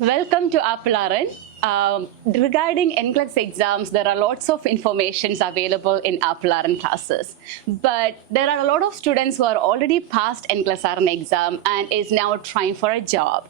Welcome to AppleRN. Regarding NCLEX exams, there are lots of informations available in AppleRN classes. But there are a lot of students who are already passed NCLEX exam and is now trying for a job.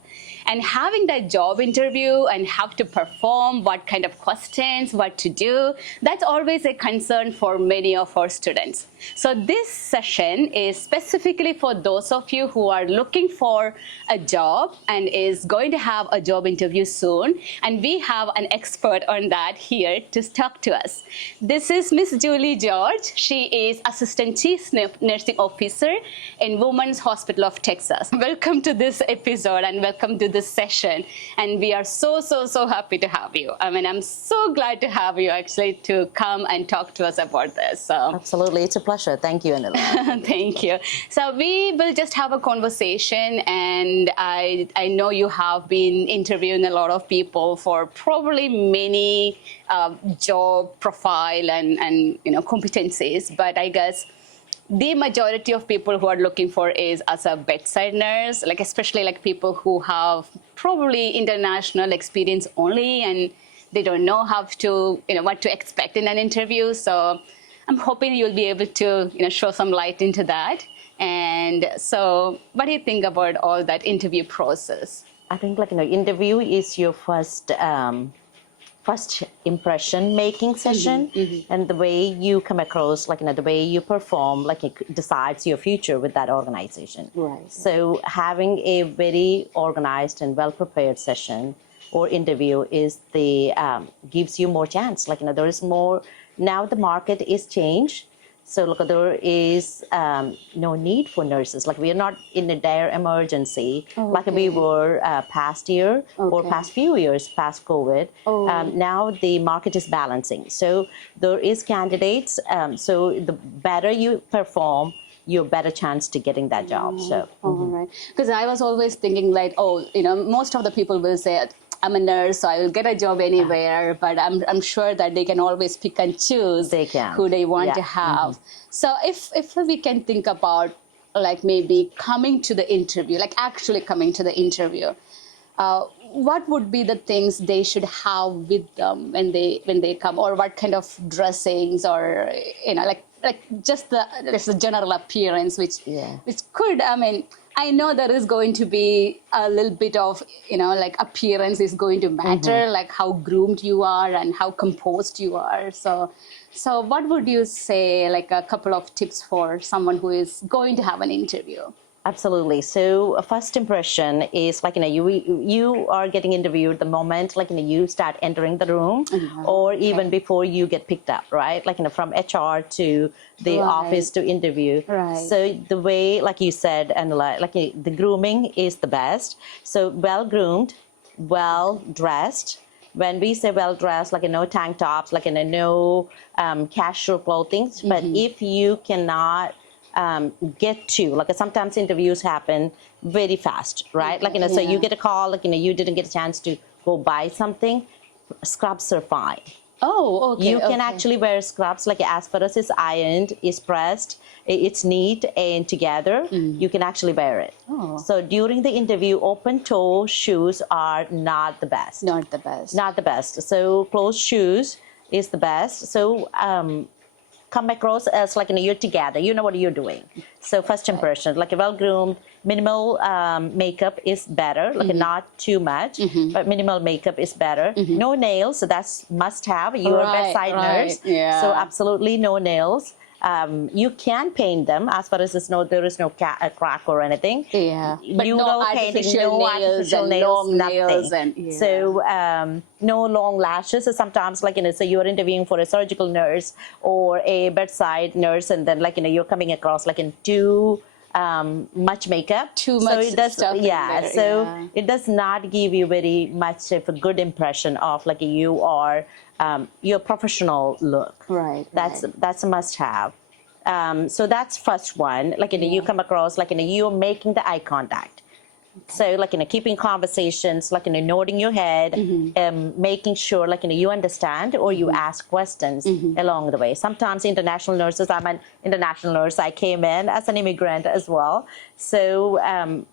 And having that job interview and have to perform, what kind of questions, what to do, that's always a concern for many of our students. So this session is specifically for those of you who are looking for a job and is going to have a job interview soon. And we have an expert on that here to talk to us. This is Miss Julie George. She is Assistant Chief Nursing Officer in Women's Hospital of Texas. Welcome to this episode and welcome to this session. And we are so happy to have you. I mean, I'm so glad to have you actually to come and talk to us about this. So. Absolutely. It's a pleasure. Thank you, Anila. Thank you. So we will just have a conversation, and I know you have been interviewing a lot of people for probably many job profile and competencies, but I guess the majority of people who are looking for is as a bedside nurse, like especially like people who have probably international experience only, and they don't know how to, what to expect in an interview. So I'm hoping you'll be able to, show some light into that. And so what do you think about all that interview process? I think interview is your first impression making session, and the way you come across, the way you perform, it decides your future with that organization. Right. So having a very organized and well prepared session or interview is gives you more chance. There is more. Now the market is changed. So there is no need for nurses. We are not in a dire emergency like we were past year or past few years, past COVID. Now the market is balancing. So there is candidates. So the better you perform, your better chance to getting that job. So. Right. Because I was always thinking most of the people will say, I'm a nurse, so I will get a job anywhere, but I'm sure that they can always pick and choose who they want to have. So if we can think about maybe coming to the interview, actually coming to the interview, what would be the things they should have with them when they come, or what kind of dressings, or just the general appearance, which could, I know there is going to be a little bit of, appearance is going to matter, like how groomed you are and how composed you are. So what would you say, a couple of tips for someone who is going to have an interview? Absolutely. So a first impression is you are getting interviewed the moment you start entering the room, or even before you get picked up, right? From HR to the office to interview. Right. So the way, like you said, and the grooming is the best. So well groomed, well dressed. When we say well dressed, no tank tops, no casual clothing. But if you cannot get to, sometimes interviews happen very fast, right? So you get a call, you didn't get a chance to go buy something, scrubs are fine. Oh, okay. You can actually wear scrubs, as far as it's ironed, it's pressed, it's neat and together, you can actually wear it. So during the interview, open toe shoes are not the best. Not the best. Not the best. So closed shoes is the best. So come across as you're together, you know what you're doing. So first impression, a well-groomed, minimal makeup is better, not too much, but minimal makeup is better. No nails, so that's must have. You're a bedside nurse, so absolutely no nails. You can paint them as far as there is no crack or anything. But no artificial nails, nothing. So no long lashes. So sometimes so you're interviewing for a surgical nurse or a bedside nurse, and then you're coming across too much makeup. Too much stuff. It does not give you very much of a good impression of you are your professional look. Right. That's a must-have. So that's first one. You come across you're making the eye contact. So, like, keeping conversations, like, nodding your head, making sure, like, you understand or you ask questions along the way. Sometimes international nurses, I'm an international nurse, I came in as an immigrant as well. So,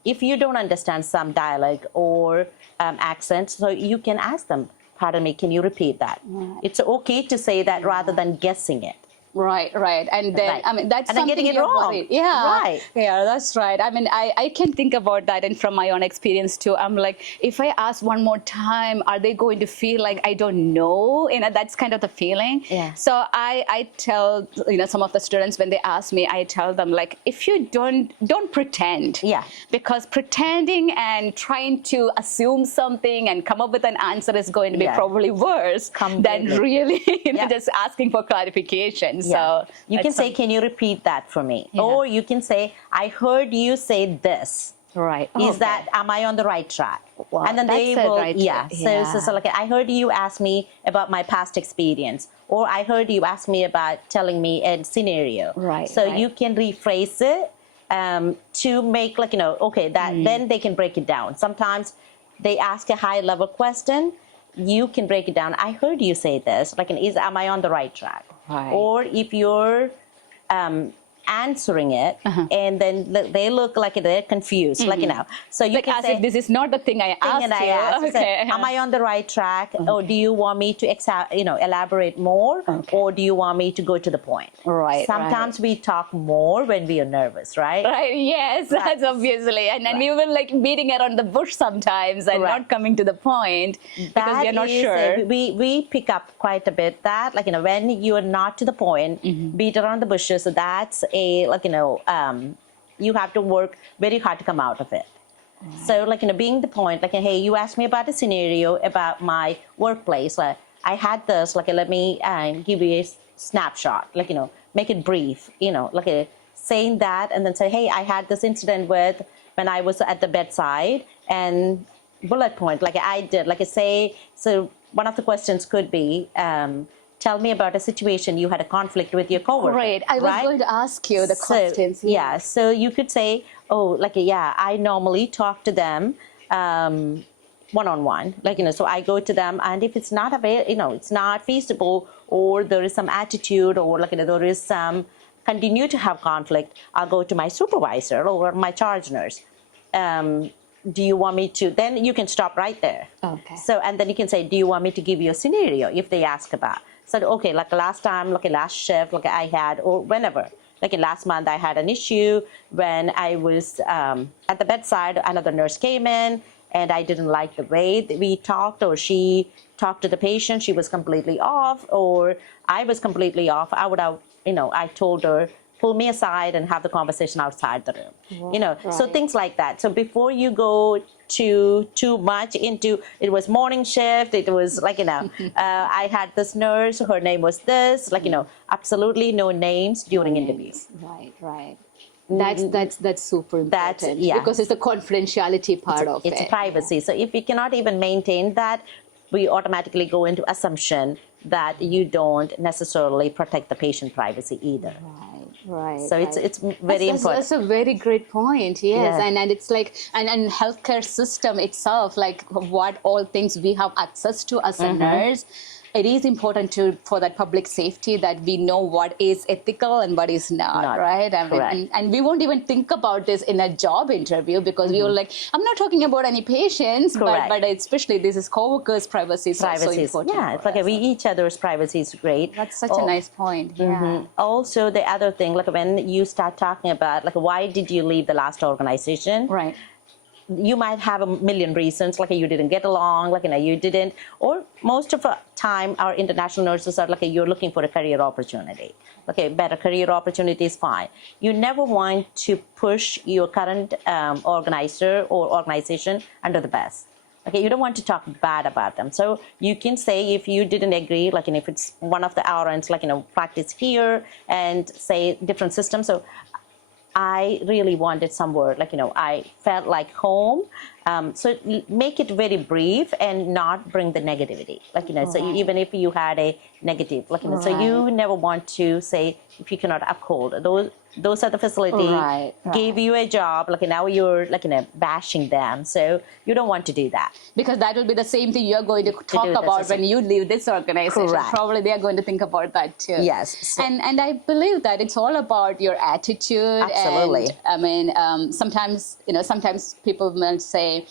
if you don't understand some dialect or accent, so you can ask them, pardon me, can you repeat that? Right. It's okay to say that rather than guessing it. Right. And then, Right. I mean, that's and then something getting it you're wrong. worried. Yeah. Right. Yeah, that's right. I mean, I can think about that, and from my own experience too. I'm like, if I ask one more time, are they going to feel like I don't know? That's kind of the feeling. Yeah. So I tell, some of the students when they ask me, I tell them, like, if you don't pretend. Yeah. Because pretending and trying to assume something and come up with an answer is going to be probably worse than really just asking for clarification. So you can say, can you repeat that for me? Yeah. Or you can say, I heard you say this. Right. Am I on the right track? Wow. And then they That's will, right. So like, I heard you ask me about my past experience, or I heard you ask me about telling me a scenario. Right. So you can rephrase it to make, like, okay, that then they can break it down. Sometimes they ask a high level question. You can break it down. I heard you say this. Like, am I on the right track? Right. Or if you're answering it, and then they look like they're confused, like, So you like can as say, if this is not the thing I asked you. So say, am I on the right track? Or do you want me to elaborate more? Or do you want me to go to the point? Right. Sometimes we talk more when we are nervous, right? Right. Yes, that's obviously. And then we were like beating around the bush sometimes and not coming to the point because we're not sure. We pick up quite a bit that, like, when you are not to the point, beat around the bushes, so that's you have to work very hard to come out of it. So, like, being the point, like, hey, you asked me about a scenario about my workplace. Like, I had this, like, let me give you a snapshot, like, make it brief, like, saying that, and then say, hey, I had this incident when I was at the bedside, and bullet point, like I did, like I say, so one of the questions could be, tell me about a situation you had a conflict with your coworker. Right. I was going to ask you the questions. Yeah. So you could say, oh, like, I normally talk to them one-on-one. Like, so I go to them, and if it's not it's not feasible, or there is some attitude, or like, there is some continue to have conflict, I'll go to my supervisor or my charge nurse. Do you want me to, then you can stop right there. Okay. So, and then you can say, do you want me to give you a scenario if they ask about? So, okay, like last time, like last shift, like I had, or whenever, like in last month, I had an issue when I was at the bedside, another nurse came in, and I didn't like the way that we talked, or she talked to the patient, she was completely off, or I was completely off. I would have, I told her, pull me aside and have the conversation outside the room, so things like that. So before you go too much into, it was morning shift, it was like, I had this nurse, her name was this, like, absolutely no names during interviews. Right. That's super important. Because it's the confidentiality part of it. It's privacy. So if we cannot even maintain that, we automatically go into assumption that you don't necessarily protect the patient privacy either. Right. So it's very important. That's a very great point. Yes, and it's like and healthcare system itself, like what all things we have access to as a nurse. It is important for that public safety that we know what is ethical and what is not. Right? And we won't even think about this in a job interview because we were like, I'm not talking about any patients, but especially this is co-workers' privacy is so important. Yeah, it's like each other's privacy is great. That's such a nice point. Yeah. Also, the other thing, like when you start talking about, like, why did you leave the last organization? Right. You might have a million reasons, like you didn't get along, like you didn't, or most of the time our international nurses are like you're looking for a career opportunity. Okay, better career opportunity is fine. You never want to push your current organizer or organization under the bus. Okay, you don't want to talk bad about them. So you can say if you didn't agree, like if it's one of the RNs, like practice here and say different systems. So I really wanted somewhere, like, I felt like home. So make it very brief and not bring the negativity. Like, so even if you had a negative, like, so you never want to say if you cannot uphold those are the facility Right, gave you a job, like now you're like bashing them. So you don't want to do that. Because that will be the same thing you're going to talk do this about as when you leave this organization. Correct. Probably they are going to think about that too. Yes. So- and I believe that it's all about your attitude. Absolutely. And I mean, sometimes people will say,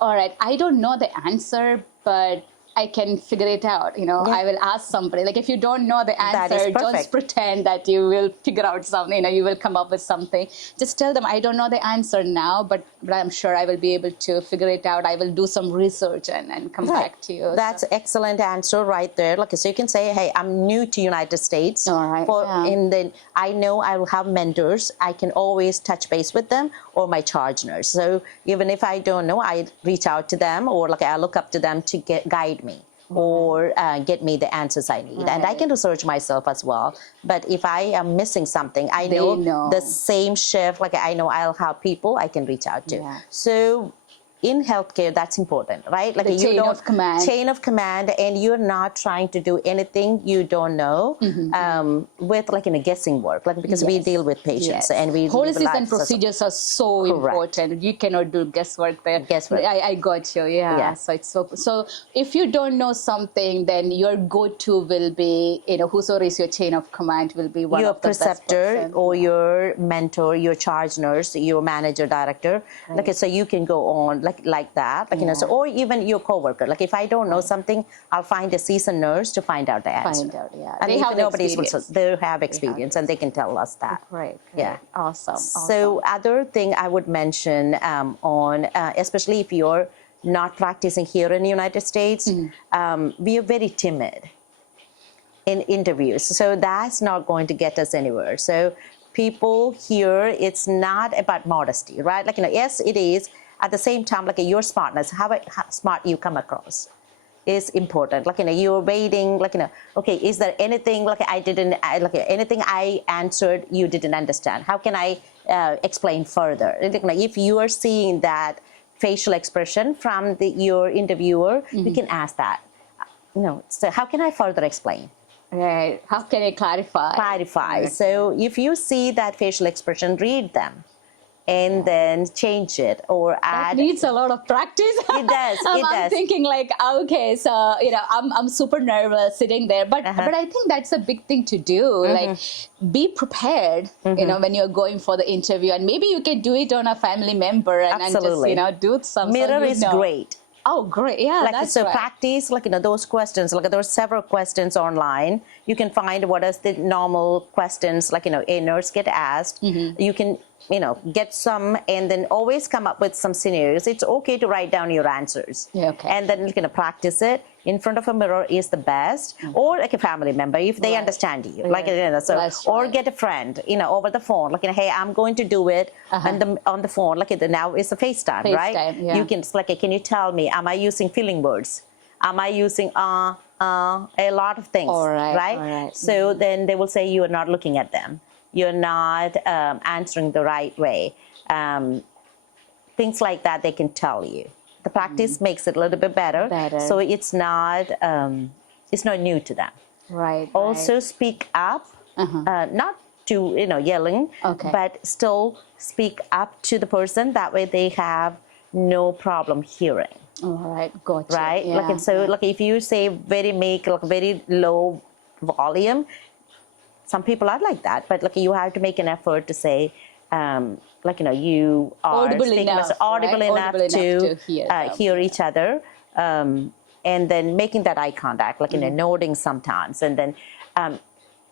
all right, I don't know the answer, but I can figure it out. Yeah. I will ask somebody. Like if you don't know the That is answer, don't perfect. pretend that you will figure out something. You will come up with something. Just tell them, I don't know the answer now, but I'm sure I will be able to figure it out. I will do some research and come back to you. That's excellent answer right there. Like so, you can say, "Hey, I'm new to United States." All right, yeah. And then I know I will have mentors. I can always touch base with them or my charge nurse. So even if I don't know, I reach out to them or like I look up to them to guide me. Or get me the answers I need. And I can research myself as well. But if I am missing something, I know the same shift, like I know I'll have people I can reach out to. Yeah. So in healthcare, that's important, right? Like The chain of command. Chain of command, and you're not trying to do anything you don't know with like in a guessing work, like because we deal with patients and we policies live and procedures are so important. You cannot do guesswork there. Guesswork. I got you. Yeah. So it's so if you don't know something, then your go-to will be whosoever is your chain of command will be one your of the best preceptor person. or your mentor, your charge nurse, your manager, director. Right. Like so, you can go on like that, like so, or even your coworker. Like if I don't know something, I'll find a seasoned nurse to find out the answer. Find out, yeah. And They if have the nobody's experience. they have experience and they can tell us that. Right. Yeah. Awesome. So other thing I would mention on, especially if you're not practicing here in the United States, we are very timid in interviews. So that's not going to get us anywhere. So people here, it's not about modesty, right? Like, yes, it is. At the same time, like your smartness, how smart you come across is important. Like, you're waiting, like, okay, is there anything like anything I answered you didn't understand? How can I explain further? Like, if you are seeing that facial expression from your interviewer, you can ask that. So how can I further explain? Right. How can I clarify? Clarify. Okay. So if you see that facial expression, read them. And then change it or add. That needs a lot of practice. It does. I'm thinking like, okay, so I'm super nervous sitting there, but I think that's a big thing to do. Like, be prepared. When you're going for the interview, and maybe you can do it on a family member and just do some. Mirror is great. Oh, great! Yeah, that's so right. practice those questions. Like there are several questions online. You can find what is the normal questions a nurse get asked. You can get some and then always come up with some scenarios. It's okay to write down your answers. Yeah, okay. And then practice it in front of a mirror is the best, or like a family member if they understand you. Or get a friend over the phone. Hey, I'm going to do it on the phone. Now it's a FaceTime, right? Yeah. You can can you tell me, am I using filling words? Am I using a lot of things? All right. All right. So then they will say you are not looking at them. You're not answering the right way. Things like that they can tell you. The practice makes it a little bit better. So it's not new to them. Right. Also speak up, not to yelling, but still speak up to the person. That way they have no problem hearing. All right. Gotcha. Right. Yeah. If you say very low volume. Some people are like that, but you have to make an effort to say, you are audible enough to hear them. each other, and then making that eye contact, nodding sometimes, and then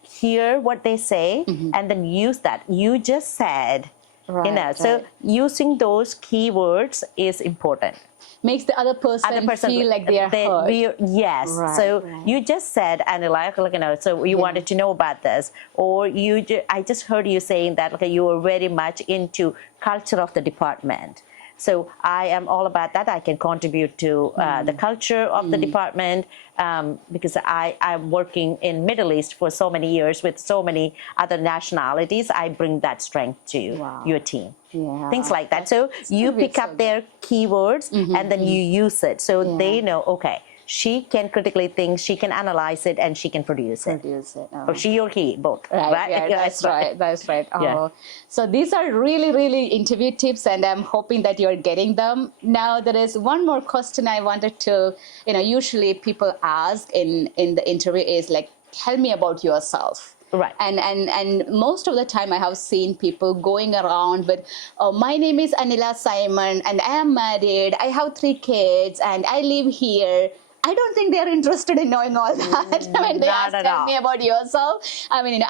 hear what they say, and then use that. You just said, so using those keywords is important. Makes the other person feel like they are heard. Yes. You just said, and so you wanted to know about this, or I just heard you saying that you were very much into culture of the department. So I am all about that. I can contribute to the culture of the department because I'm working in Middle East for so many years with so many other nationalities. I bring that strength to your team. Yeah. Things like that. So you pick up their keywords and then you use it. So they know, okay, she can critically think, she can analyze it, and she can produce it. Or she or he, both. Right? Yeah, that's right. That's right. Oh. So these are really, really interview tips, and I'm hoping that you're getting them. Now, there is one more question I wanted to, usually people ask in the interview is like, tell me about yourself. Right. And most of the time I have seen people going around with, oh, my name is Anila Simon and I am married, I have 3 kids and I live here. I don't think they're interested in knowing all that when they ask, tell me about yourself. I mean,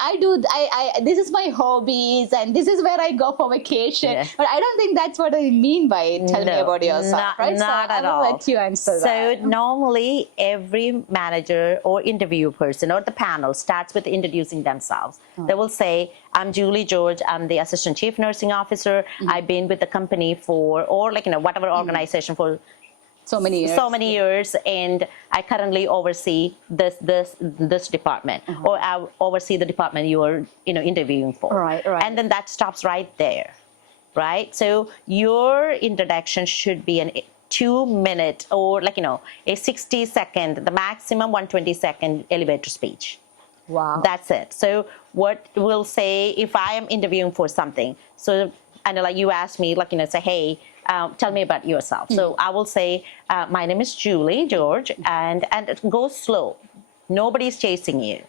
this is my hobbies and this is where I go for vacation. Yeah. But I don't think that's what I mean by tell me about yourself, right? Not at all. I'll let you answer that. So normally every manager or interview person or the panel starts with introducing themselves. They will say, I'm Julie George, I'm the Assistant Chief Nursing Officer. I've been with the company for, or whatever organization for so many years, and I currently oversee this department, or I oversee the department you are interviewing for. Right. And then that stops right there, right? So your introduction should be an 2-minute or a 60-second, the maximum 120-second elevator speech. Wow. That's it. So what we'll say if I am interviewing for something, so and you asked me say, hey, tell me about yourself. So I will say, my name is Julie George, and go slow. Nobody's chasing you.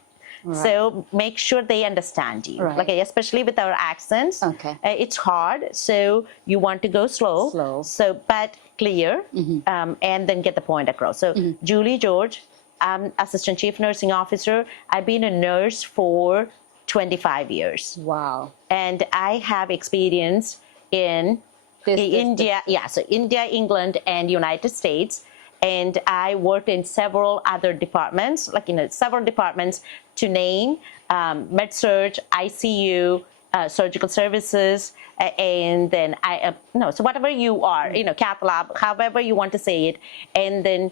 Right. So make sure they understand you. Right. Especially with our accents. Okay. It's hard. So you want to go slow. So, but clear, and then get the point across. So Julie George, I'm Assistant Chief Nursing Officer. I've been a nurse for 25 years. Wow. And I have experience in India, so India, England, and United States. And I worked in several other departments, several departments to name, med-surg, ICU, surgical services, and then so whatever you are, cath lab, however you want to say it. And then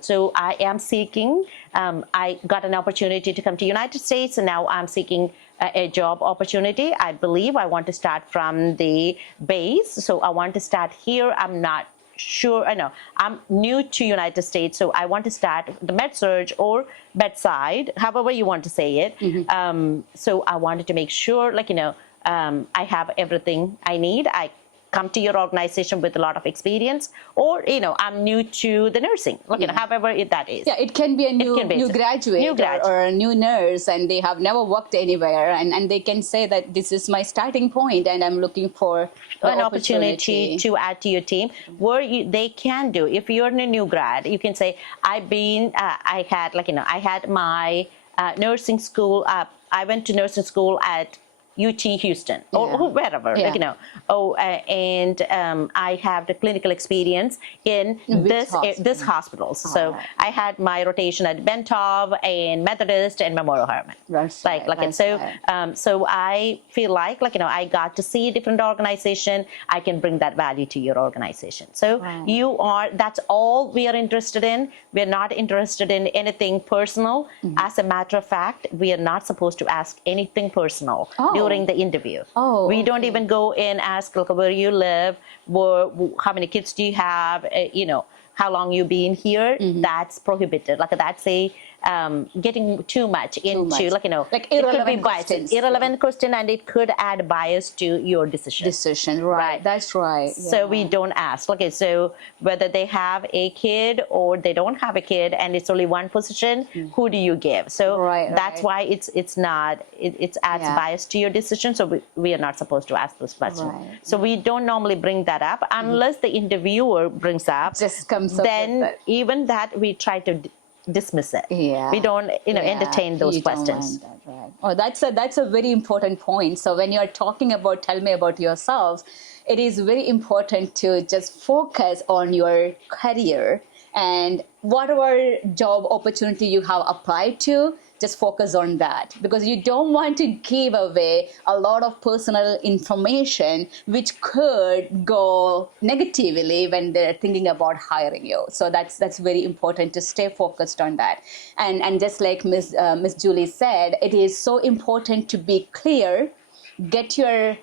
so I am seeking, I got an opportunity to come to United States, and now I'm seeking a job opportunity. I believe I want to start from the base. So I want to start here. I'm not sure. I'm new to United States, so I want to start the med-surg or bedside, however you want to say it. So I wanted to make sure, I have everything I need. I come to your organization with a lot of experience, or I'm new to the nursing, however that is. Yeah, it can be a new graduate or a new nurse, and they have never worked anywhere, and they can say that this is my starting point, and I'm looking for an opportunity to add to your team. Where they can do, if you're a new grad, you can say, I had my nursing school. I went to nursing school at UT Houston or wherever, and I have the clinical experience in this hospitals. So I had my rotation at Bentov and Methodist and Memorial Hermann. So I feel like I got to see different organization. I can bring that value to your organization. So that's all we are interested in. We're not interested in anything personal. As a matter of fact, we are not supposed to ask anything personal during the interview. We don't even go and ask where you live, how many kids do you have, how long you been here. That's prohibited. That's a getting too much into irrelevant questions. Irrelevant question, and it could add bias to your decision. Right. That's right. So we don't ask. So whether they have a kid or they don't have a kid, and it's only one position, who do you give? So that's why it adds bias to your decision. So we are not supposed to ask those questions. So we don't normally bring that up unless the interviewer brings up. Just comes up then with it. Even that we try to dismiss it. We don't entertain those questions. Oh, that's a very important point. So when you're talking about tell me about yourself, it is very important to just focus on your career and whatever job opportunity you have applied to, just focus on that, because you don't want to give away a lot of personal information which could go negatively when they're thinking about hiring you. So that's very important to stay focused on that. And just like Miss Julie said, it is so important to be clear, get your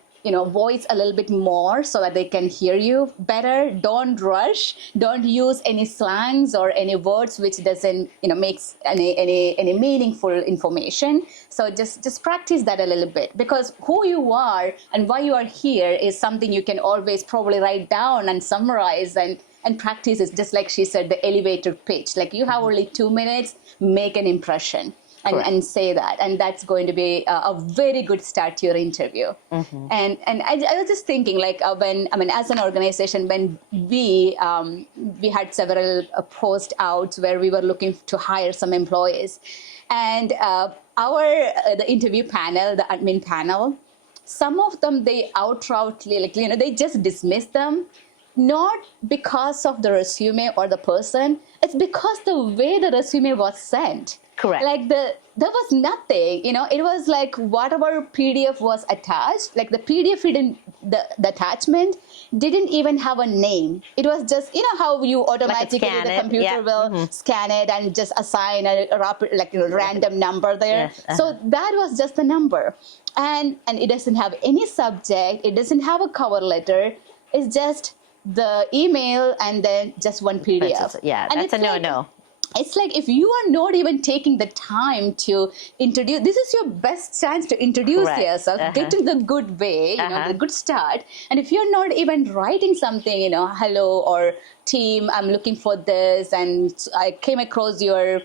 voice a little bit more so that they can hear you better. Don't rush. Don't use any slangs or any words which doesn't, makes any meaningful information. So just practice that a little bit, because who you are and why you are here is something you can always probably write down and summarize and practice. Is just like she said, the elevator pitch. Like, you have only 2 minutes, make an impression. And say that, and that's going to be a very good start to your interview. And I was just thinking, like, as an organization, when we had several post outs where we were looking to hire some employees, and the interview panel, the admin panel, some of them, they outrightly, they just dismiss them. Not because of the resume or the person, it's because the way the resume was sent. Correct. Like, there was nothing, it was like whatever PDF was attached, like the PDF the attachment didn't even have a name. It was just, how you automatically, like the computer will scan it and just assign a random number there. Yes. So that was just the number. And it doesn't have any subject. It doesn't have a cover letter. It's just the email and then just one PDF. Yeah, and that's a no-no. It's like, if you are not even taking the time to introduce, this is your best chance to introduce yourself, get in the good way, the good start. And if you're not even writing something, hello, or team, I'm looking for this, and I came across your,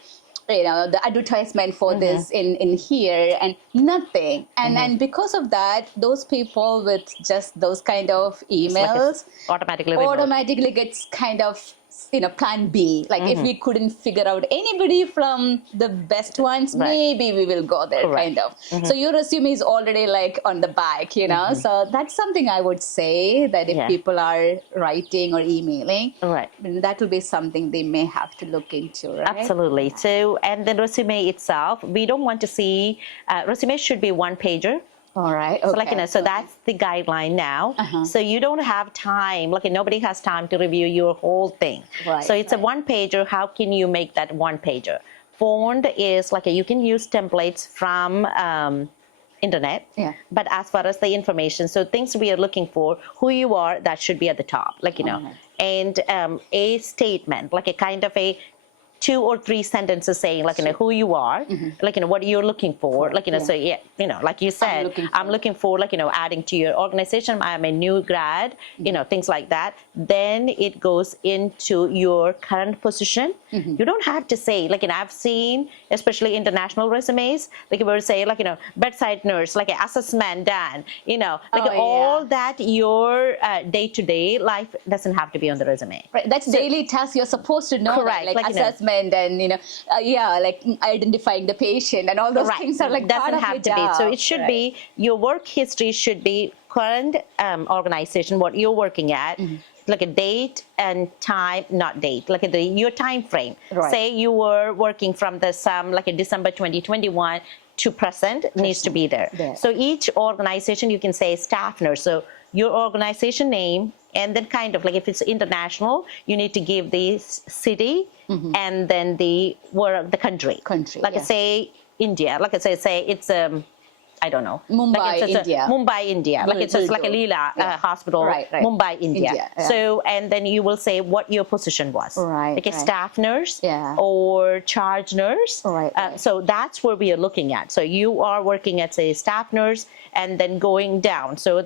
the advertisement for this in here, and nothing. And because of that, those people with just those kind of emails automatically gets kind of, plan B. Like, if we couldn't figure out anybody from the best ones, maybe we will go there, kind of. So your resume is already like on the back, So that's something I would say, that if people are writing or emailing, that will be something they may have to look into, right? Absolutely. So, and the resume itself, we don't want to see, resume should be one pager. All right. Okay. So so that's the guideline now. So you don't have time, nobody has time to review your whole thing. Right, so it's a one pager. How can you make that one pager? Font is you can use templates from internet. Yeah. But as far as the information, so things we are looking for, who you are, that should be at the top, and a statement, like a kind of a 2 or 3 sentences saying, who you are, what you're looking for, so like you said, I'm looking for, adding to your organization, I'm a new grad, things like that. Then it goes into your current position. You don't have to say, I've seen, especially international resumes, you would say, bedside nurse, assessment done, all that your day-to-day life doesn't have to be on the resume. Right, that's daily task you're supposed to know. Correct. Like assessment and identifying the patient and all those things are doesn't part of have your to job. be. So it should be, your work history should be current organization, what you're working at, like a date and time, not date, your time frame. Say you were working from the December 2021 to present, needs to be there. So each organization, you can say staff nurse. So your organization name, and then kind of if it's international, you need to give the city and then the country. Say India. Say it's I don't know. Mumbai, India. Mumbai, India. It's just like a Leela hospital. Mumbai, India. So, and then you will say what your position was. Like a staff nurse or charge nurse. So that's where we are looking at. So you are working as a staff nurse and then going down. So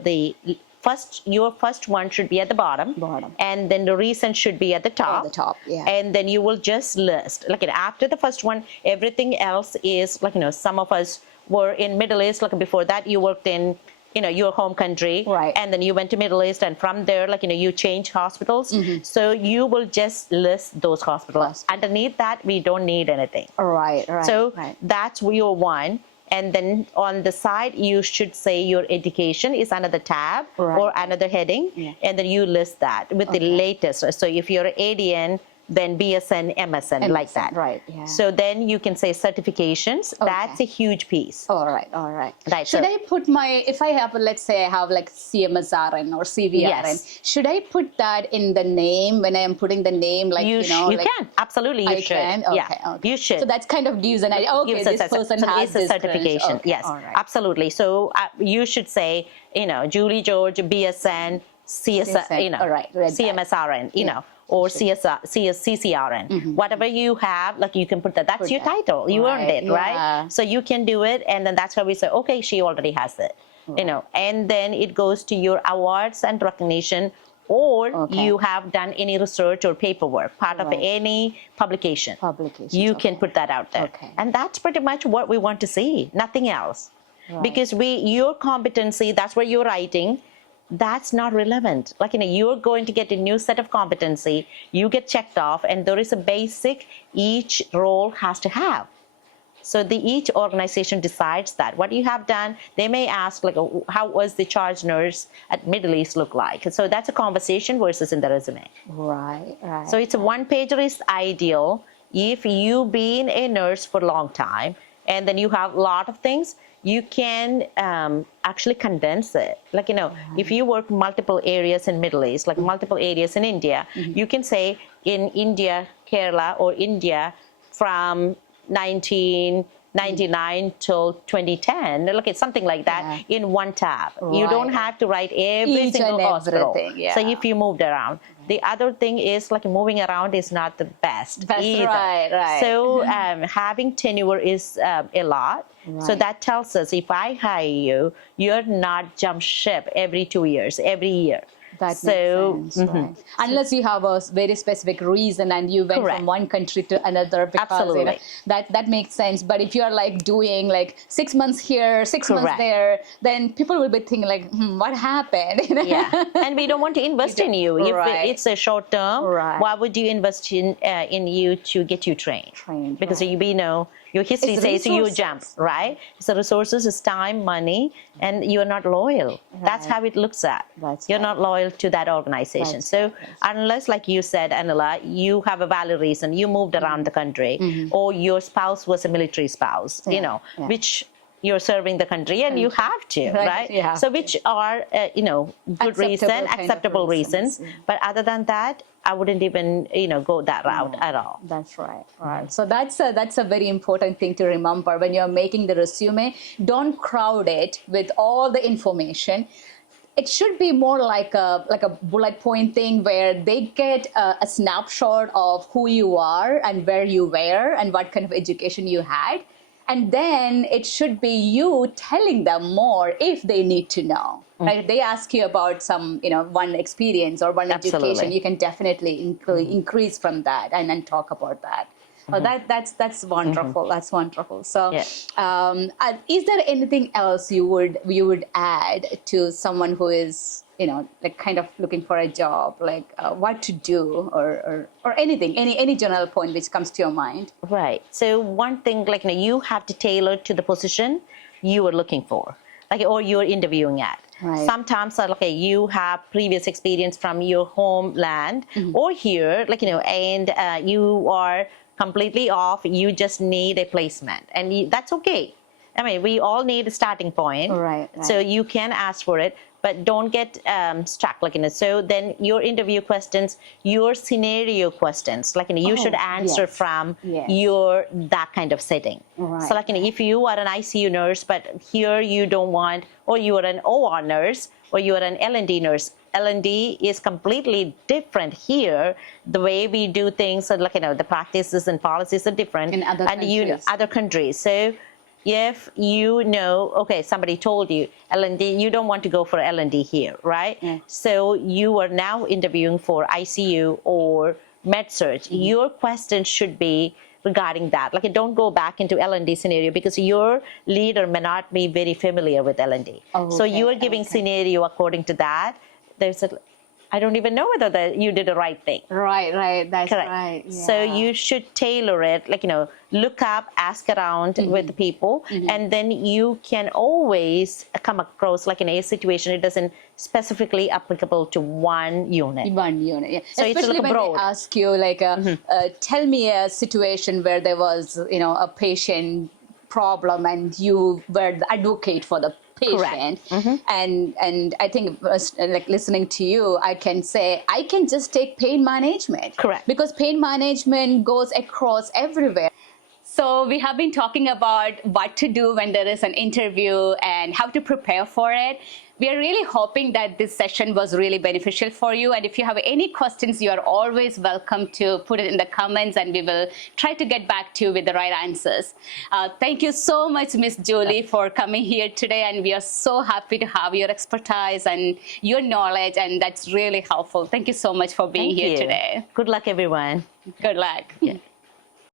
your first one should be at the bottom. And then the recent should be at the top. And then you will just list. After the first one, everything else is some of us were in Middle East. Before that, you worked in your home country, and then you went to Middle East, and from there, you change hospitals. So you will just list those hospitals. Underneath that, we don't need anything. So that's your one. And then on the side, you should say your education is another tab or another heading, and then you list that with the latest. So if you're an ADN, then BSN, MSN, like that. Right, yeah. So then you can say certifications. That's a huge piece. All right. Right, Should so- I put if I have, let's say I have like CMSRN or CVRN, Yes. should I put that in the name when I am putting the name, like, You like, can, absolutely, you I should. can? Yeah, you should. So that's kind of gives an idea. Okay, Gives this us a- person so has it's a this certification. Okay, Yes, all right. absolutely. So you should say, Julie George, BSN, CSN, all right, read that. CMSRN, or CCRN. Whatever you have, like you can put that. That's Put your that. title. You earned Right, it, right? yeah. So you can do it, and then that's how we say, okay, she already has it. And then it goes to your awards and recognition, or Okay. you have done any research or paperwork, part of Right. any publication. Publications, You can okay. put that out there. Okay. And that's pretty much what we want to see, nothing else. Right. Because your competency, that's where you're writing, that's not relevant. Like, you're going to get a new set of competency, you get checked off, and there is a basic each role has to have. So each organization decides that. What you have done, they may ask, like, how was the charge nurse at Middle East look like? So that's a conversation versus in the resume. Right. So it's a one-pager is ideal if you've been a nurse for a long time, and then you have a lot of things, you can actually condense it. Like, if you work multiple areas in Middle East, like multiple areas in India, you can say in India, Kerala, or India from 1999 till 2010, look at something like that in one tab. You don't Right. have to write every Each single and hospital. everything, yeah. So if you moved around. The other thing is, like, moving around is not the best That's either. right. So having tenure is a lot. So Right. that tells us if I hire you, you're not jump ship every 2 years, every year. That makes sense, right? Unless you have a very specific reason and you went Correct. from one country to another, because Absolutely. that makes sense. But if you're like doing like 6 months here, 6 months Correct. there, then people will be thinking like, what happened? Yeah, and we don't want to invest in you. If Right. it's a short term, Right. why would you invest in you to get you trained? Because right. your history It's says you resources. jump, right? So resources is time, money, and you are not loyal. That's Right. how it looks at. That's You're right. not loyal to that organization. That's So right. unless, like you said, Anila, you have a valid reason, you moved around the country, or your spouse was a military spouse, Yeah. which you're serving the country and you have to, Right, right? yeah. So which are, good reason, Acceptable kind of acceptable reasons. reasons. But other than that, I wouldn't even, go that route at all. That's right. Right. So that's a very important thing to remember when you're making the resume. Don't crowd it with all the information. It should be more like a bullet point thing where they get a snapshot of who you are and where you were and what kind of education you had. And then it should be you telling them more if they need to know. Right? If they ask you about some, one experience or one Absolutely. education, you can definitely increase from that and then talk about that. Oh, that's wonderful. That's wonderful. So, Yeah. Is there anything else you would add to someone who is like kind of looking for a job, like what to do or anything, any general point which comes to your mind? Right. So one thing, like, you have to tailor to the position you are looking for, like, or you're interviewing at. Right. Sometimes, okay, you have previous experience from your homeland or here, like, and you are completely off. You just need a placement, and that's okay. I mean, we all need a starting point. Right. So you can ask for it, but don't get stuck. Like, so then your interview questions, your scenario questions, like, you should answer yes. from Yes. that kind of setting. Right. So, like, if you are an ICU nurse, but here you don't want, or you are an OR nurse, or you are an L&D nurse. L&D is completely different here. The way we do things, like, the practices and policies are different. In other countries. Other countries. So if okay, somebody told you L&D, you don't want to go for L&D here, right? Yeah. So you are now interviewing for ICU or med-surg. Your question should be regarding that. Like, don't go back into L&D scenario because your leader may not be very familiar with L&D. Oh, so okay, you are giving scenario according to that. There's I don't even know whether you did the right thing. Right. That's Correct. right. So Yeah. you should tailor it, like, look up, ask around with the people, and then you can always come across, like in a situation, it doesn't specifically applicable to one unit. One unit, yeah. So it's Especially like a when broad. they ask you, like, tell me a situation where there was, a patient problem and you were the advocate for the patient. And I think, like listening to you, I can say I can just take pain management. Correct. Because pain management goes across everywhere. So we have been talking about what to do when there is an interview and how to prepare for it. We are really hoping that this session was really beneficial for you. And if you have any questions, you are always welcome to put it in the comments and we will try to get back to you with the right answers. Thank you so much, Miss Julie, for coming here today. And we are so happy to have your expertise and your knowledge. And that's really helpful. Thank you so much for being Thank here you. today. Good luck, everyone. Good luck. Yeah.